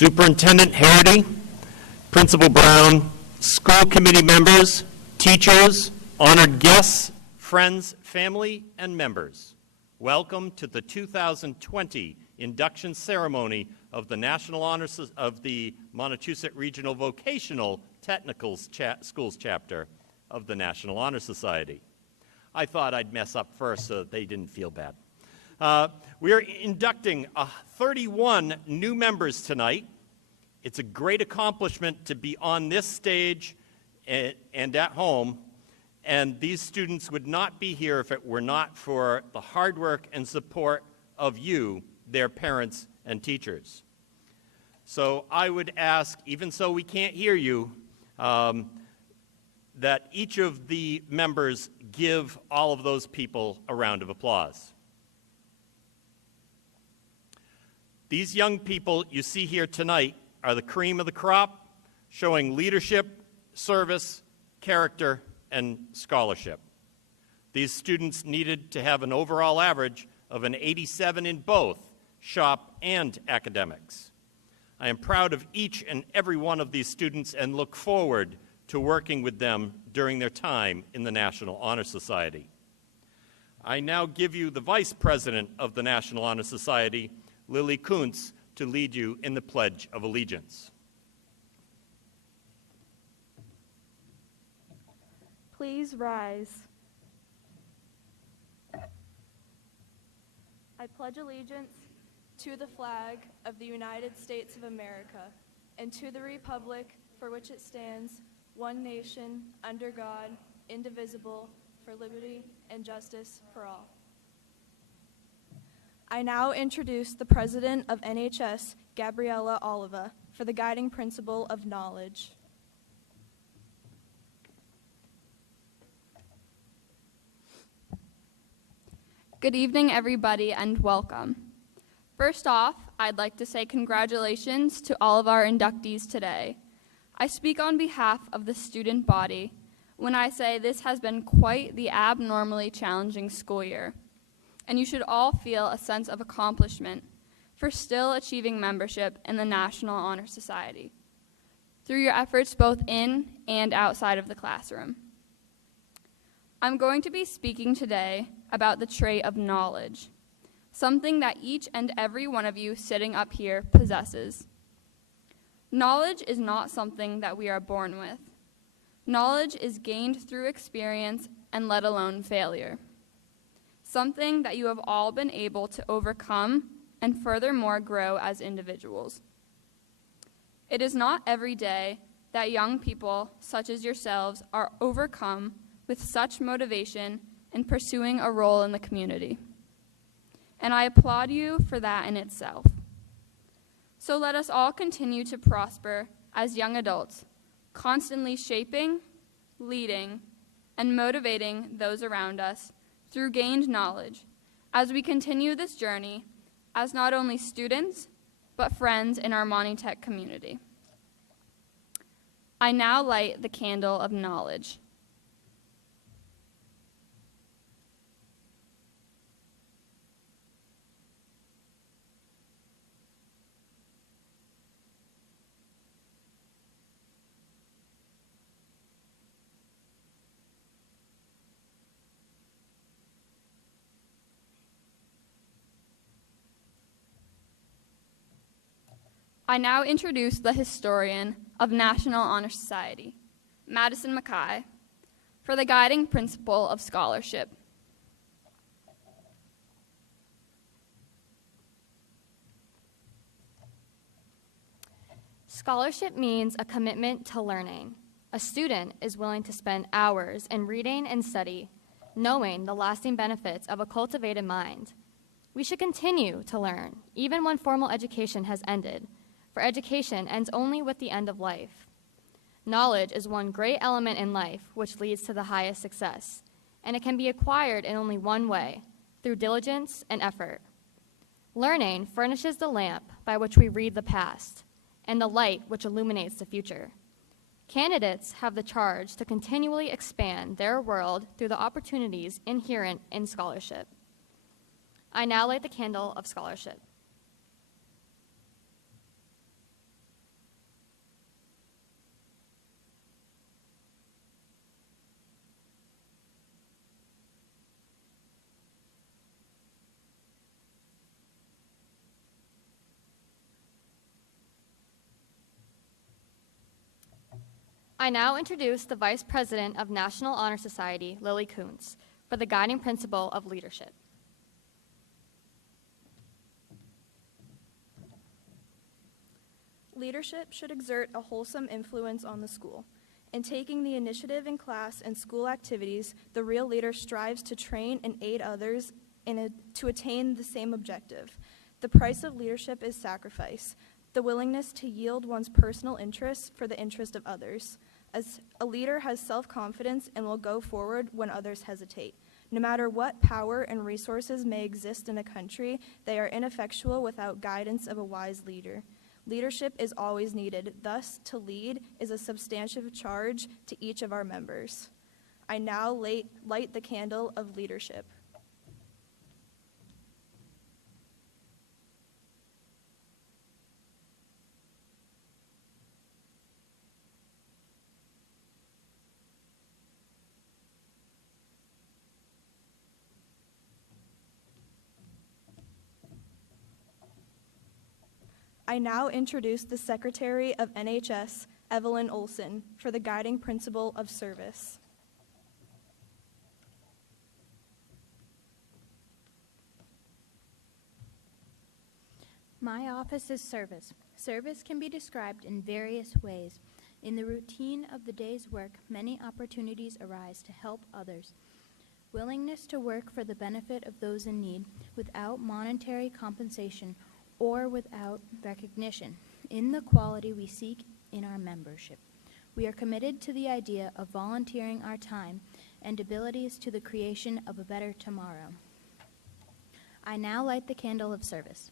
Superintendent Harity, Principal Brown, school committee members, teachers, honored guests, friends, family, and members. Welcome to the 2020 induction ceremony of the National Honors of the Montechusett Regional Vocational Technical Schools Chapter of the National Honor Society. I thought I'd mess up first so that they didn't feel bad. We are inducting 31 new members tonight. It's a great accomplishment to be on this stage and at home, and these students would not be here if it were not for the hard work and support of you, their parents and teachers. So I would ask, even so we can't hear you, that each of the members give all of those people a round of applause. These young people you see here tonight are the cream of the crop, showing leadership, service, character, and scholarship. These students needed to have an overall average of an 87 in both shop and academics. I am proud of each and every one of these students and look forward to working with them during their time in the National Honor Society. I now give you the Vice President of the National Honor Society, Lily Kuntz, to lead you in the Pledge of Allegiance. Please rise. I pledge allegiance to the flag of the United States of America and to the republic for which it stands, one nation, under God, indivisible, for liberty and justice for all. I now introduce the President of NHS, Gabriella Oliva, for the guiding principle of knowledge. Good evening, everybody, and welcome. First off, I'd like to say congratulations to all of our inductees today. I speak on behalf of the student body when I say this has been quite the abnormally challenging school year, and you should all feel a sense of accomplishment for still achieving membership in the National Honor Society through your efforts both in and outside of the classroom. I'm going to be speaking today about the trait of knowledge, something that each and every one of you sitting up here possesses. Knowledge is not something that we are born with. Knowledge is gained through experience and let alone failure, something that you have all been able to overcome and furthermore grow as individuals. It is not every day that young people such as yourselves are overcome with such motivation in pursuing a role in the community. And I applaud you for that in itself. So let us all continue to prosper as young adults, constantly shaping, leading, and motivating those around us through gained knowledge as we continue this journey as not only students, but friends in our Monty Tech community. I now light the candle of knowledge. I now introduce the historian of National Honor Society, Madison Mackay, for the guiding principle of scholarship. Scholarship means a commitment to learning. A student is willing to spend hours in reading and study, knowing the lasting benefits of a cultivated mind. We should continue to learn, even when formal education has ended, for education ends only with the end of life. Knowledge is one great element in life which leads to the highest success, and it can be acquired in only one way, through diligence and effort. Learning furnishes the lamp by which we read the past, and the light which illuminates the future. Candidates have the charge to continually expand their world through the opportunities inherent in scholarship. I now light the candle of scholarship. I now introduce the Vice President of National Honor Society, Lily Kuntz, for the guiding principle of leadership. Leadership should exert a wholesome influence on the school. In taking the initiative in class and school activities, the real leader strives to train and aid others to attain the same objective. The price of leadership is sacrifice, the willingness to yield one's personal interests for the interest of others. As a leader has self-confidence and will go forward when others hesitate. No matter what power and resources may exist in a country, they are ineffectual without guidance of a wise leader. Leadership is always needed. Thus, to lead is a substantive charge to each of our members. I now light the candle of leadership. I now introduce the Secretary of NHS, Evelyn Olson, for the guiding principle of service. My office is service. Service can be described in various ways. In the routine of the day's work, many opportunities arise to help others. Willingness to work for the benefit of those in need without monetary compensation or without recognition, in the quality we seek in our membership. We are committed to the idea of volunteering our time and abilities to the creation of a better tomorrow. I now light the candle of service.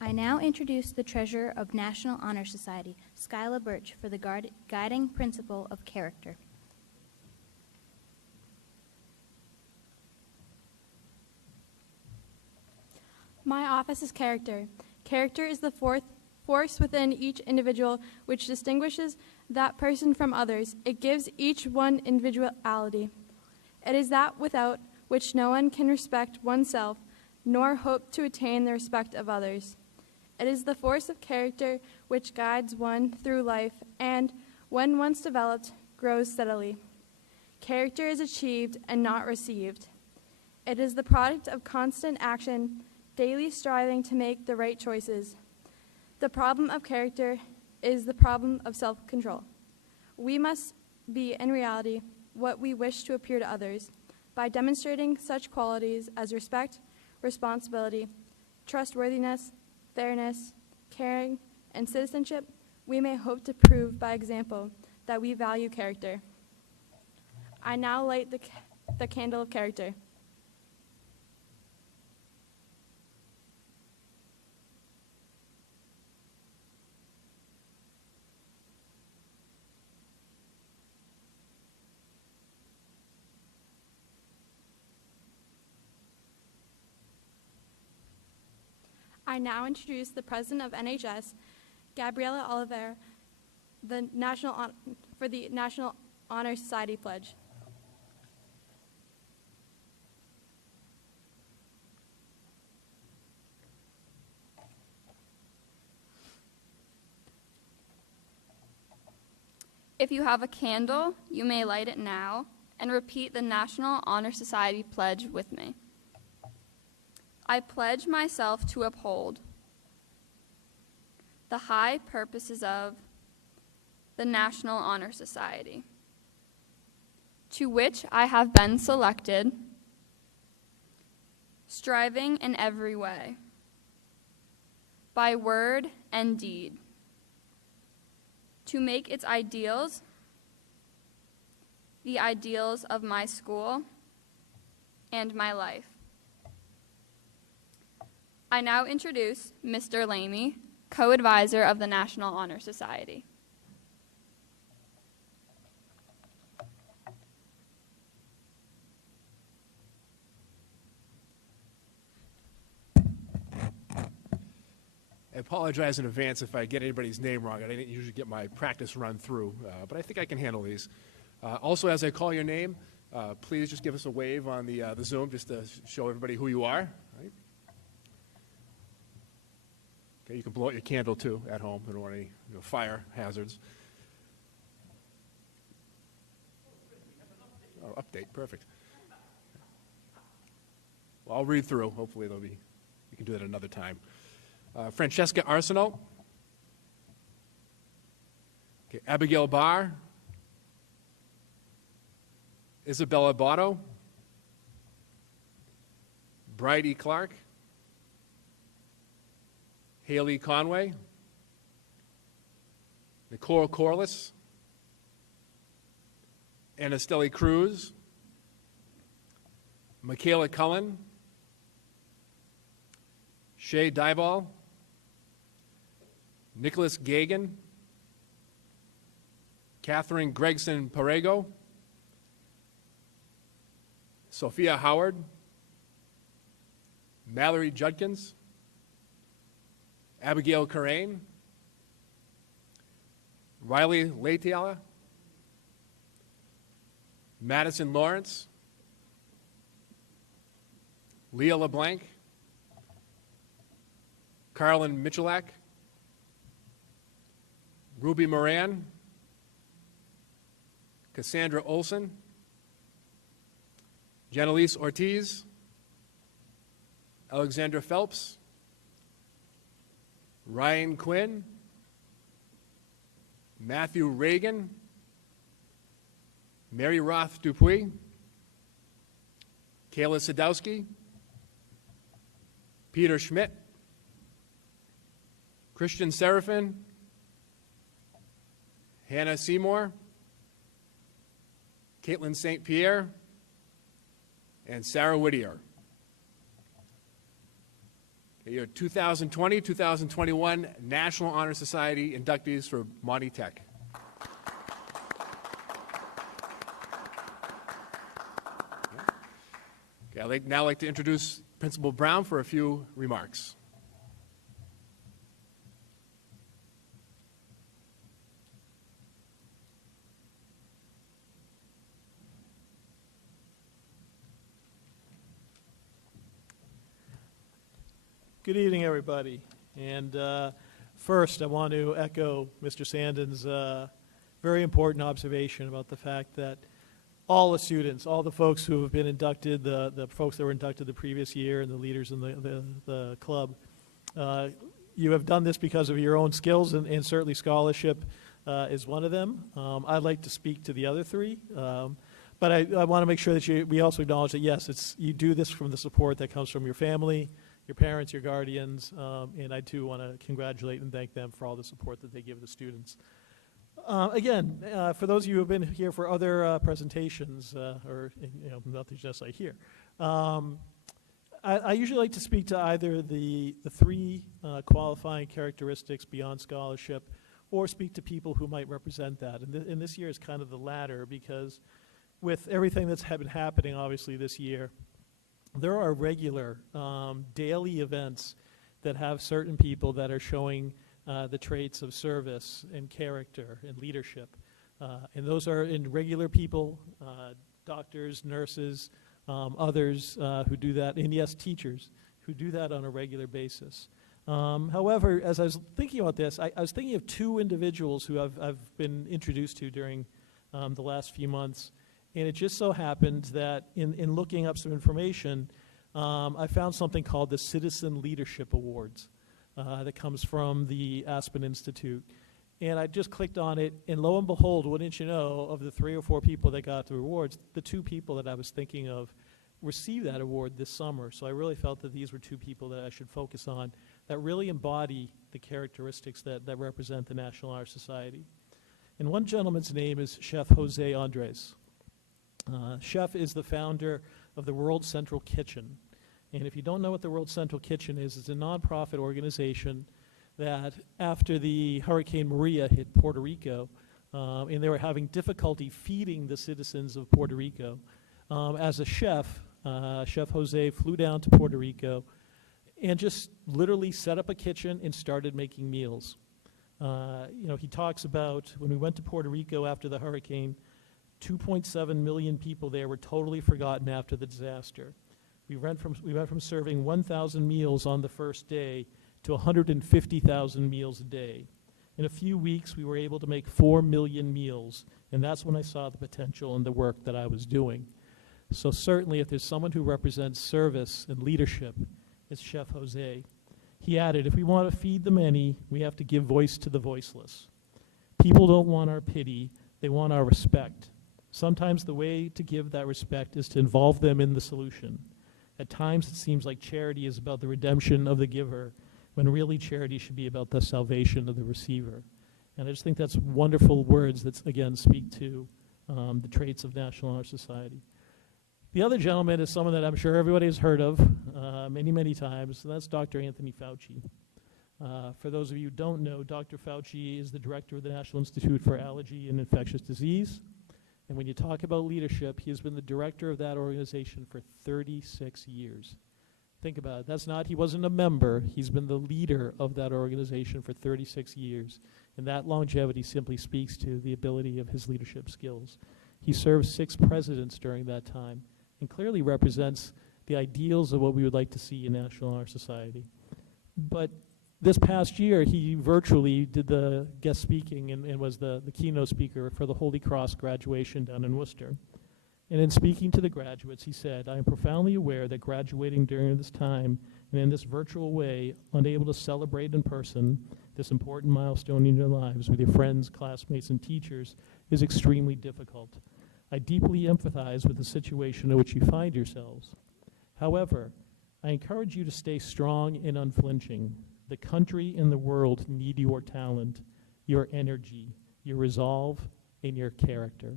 I now introduce the Treasurer of National Honor Society, Skyla Birch, for the guiding principle of character. My office is character. Character is the force within each individual which distinguishes that person from others. It gives each one individuality. It is that without which no one can respect oneself, nor hope to attain the respect of others. It is the force of character which guides one through life and, when once developed, grows steadily. Character is achieved and not received. It is the product of constant action, daily striving to make the right choices. The problem of character is the problem of self-control. We must be, in reality, what we wish to appear to others. By demonstrating such qualities as respect, responsibility, trustworthiness, fairness, caring, and citizenship, we may hope to prove by example that we value character. I now light the candle of character. I now introduce the President of NHS, Gabriela Oliveira, for the National Honor Society Pledge. If you have a candle, you may light it now and repeat the National Honor Society Pledge with me. I pledge myself to uphold the high purposes of the National Honor Society, to which I have been selected, striving in every way, by word and deed, to make its ideals the ideals of my school and my life. I now introduce Mr. Lamy, co-advisor of the National Honor Society. I apologize in advance if I get anybody's name wrong. I didn't usually get my practice run through, but I think I can handle these. Also, as I call your name, please just give us a wave on the Zoom just to show everybody who you are. Right? Okay, you can blow out your candle too at home. I don't want any fire hazards. Oh, update, perfect. Well, I'll read through. Hopefully, you can do that another time. Francesca Arsenault. Okay, Abigail Barr. Isabella Botto. Bridie Clark. Haley Conway. Nicole Corliss. Anasteli Cruz. Michaela Cullen. Shay Dyball. Nicholas Gagan. Catherine Gregson Parego. Sophia Howard. Mallory Judkins. Abigail Carrain. Riley Laetiala. Madison Lawrence. Leah LeBlanc. Carlin Michalak. Ruby Moran. Cassandra Olson. Janelise Ortiz. Alexandra Phelps. Ryan Quinn. Matthew Reagan. Mary Roth Dupuy. Kayla Sadowski. Peter Schmidt. Christian Seraphin. Hannah Seymour. Caitlin St. Pierre. And Sarah Whittier. Okay, your 2020-2021 National Honor Society inductees for Monty Tech. Okay, I'd now like to introduce Principal Brown for a few remarks. Good evening, everybody. And first, I want to echo Mr. Sandin's very important observation about the fact that all the students, all the folks who have been inducted, the folks that were inducted the previous year and the leaders in the club, you have done this because of your own skills, and certainly scholarship is one of them. I'd like to speak to the other three, but I want to make sure that we also acknowledge that, yes, you do this from the support that comes from your family, your parents, your guardians, and I too want to congratulate and thank them for all the support that they give the students. Again, for those of you who have been here for other presentations, or nothing just like here, I usually like to speak to either the three qualifying characteristics beyond scholarship, or speak to people who might represent that. And this year is kind of the latter, because with everything that's been happening, obviously, this year, there are regular daily events that have certain people that are showing the traits of service and character and leadership. And those are in regular people, doctors, nurses, others who do that, and yes, teachers who do that on a regular basis. However, as I was thinking about this, I was thinking of two individuals who I've been introduced to during the last few months. And it just so happened that in looking up some information, I found something called the Citizen Leadership Awards that comes from the Aspen Institute. And I just clicked on it, and lo and behold, wouldn't you know, of the 3 or 4 people that got the awards, the 2 people that I was thinking of received that award this summer. So I really felt that these were 2 people that I should focus on that really embody the characteristics that represent the National Honor Society. And one gentleman's name is Chef Jose Andres. Chef is the founder of the World Central Kitchen. And if you don't know what the World Central Kitchen is, it's a nonprofit organization that after the Hurricane Maria hit Puerto Rico, and they were having difficulty feeding the citizens of Puerto Rico, as a chef, Chef Jose flew down to Puerto Rico and just literally set up a kitchen and started making meals. He talks about when we went to Puerto Rico after the hurricane, 2.7 million people there were totally forgotten after the disaster. We went from serving 1,000 meals on the first day to 150,000 meals a day. In a few weeks, we were able to make 4 million meals, and that's when I saw the potential in the work that I was doing. So certainly, if there's someone who represents service and leadership, it's Chef Jose. He added, if we want to feed the many, we have to give voice to the voiceless. People don't want our pity, they want our respect. Sometimes the way to give that respect is to involve them in the solution. At times it seems like charity is about the redemption of the giver, when really charity should be about the salvation of the receiver. And I just think that's wonderful words that, again, speak to the traits of National Honor Society. The other gentleman is someone that I'm sure everybody has heard of many, many times, and that's Dr. Anthony Fauci. For those of you who don't know, Dr. Fauci is the director of the National Institute for Allergy and Infectious Disease. And when you talk about leadership, he has been the director of that organization for 36 years. Think about it. He wasn't a member. He's been the leader of that organization for 36 years. And that longevity simply speaks to the ability of his leadership skills. He served 6 presidents during that time and clearly represents the ideals of what we would like to see in National Honor Society. But this past year, he virtually did the guest speaking and was the keynote speaker for the Holy Cross graduation down in Worcester. And in speaking to the graduates, he said, I am profoundly aware that graduating during this time and in this virtual way, unable to celebrate in person this important milestone in your lives with your friends, classmates, and teachers is extremely difficult. I deeply empathize with the situation in which you find yourselves. However, I encourage you to stay strong and unflinching. The country and the world need your talent, your energy, your resolve, and your character.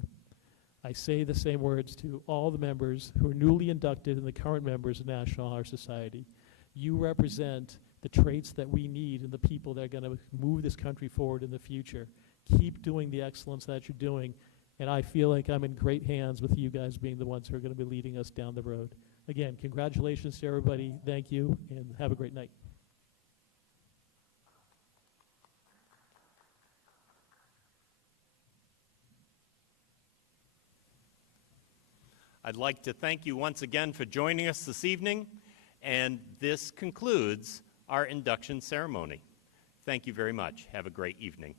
I say the same words to all the members who are newly inducted and the current members of National Honor Society. You represent the traits that we need and the people that are going to move this country forward in the future. Keep doing the excellence that you're doing, and I feel like I'm in great hands with you guys being the ones who are going to be leading us down the road. Again, congratulations to everybody. Thank you, and have a great night. I'd like to thank you once again for joining us this evening, and this concludes our induction ceremony. Thank you very much. Have a great evening.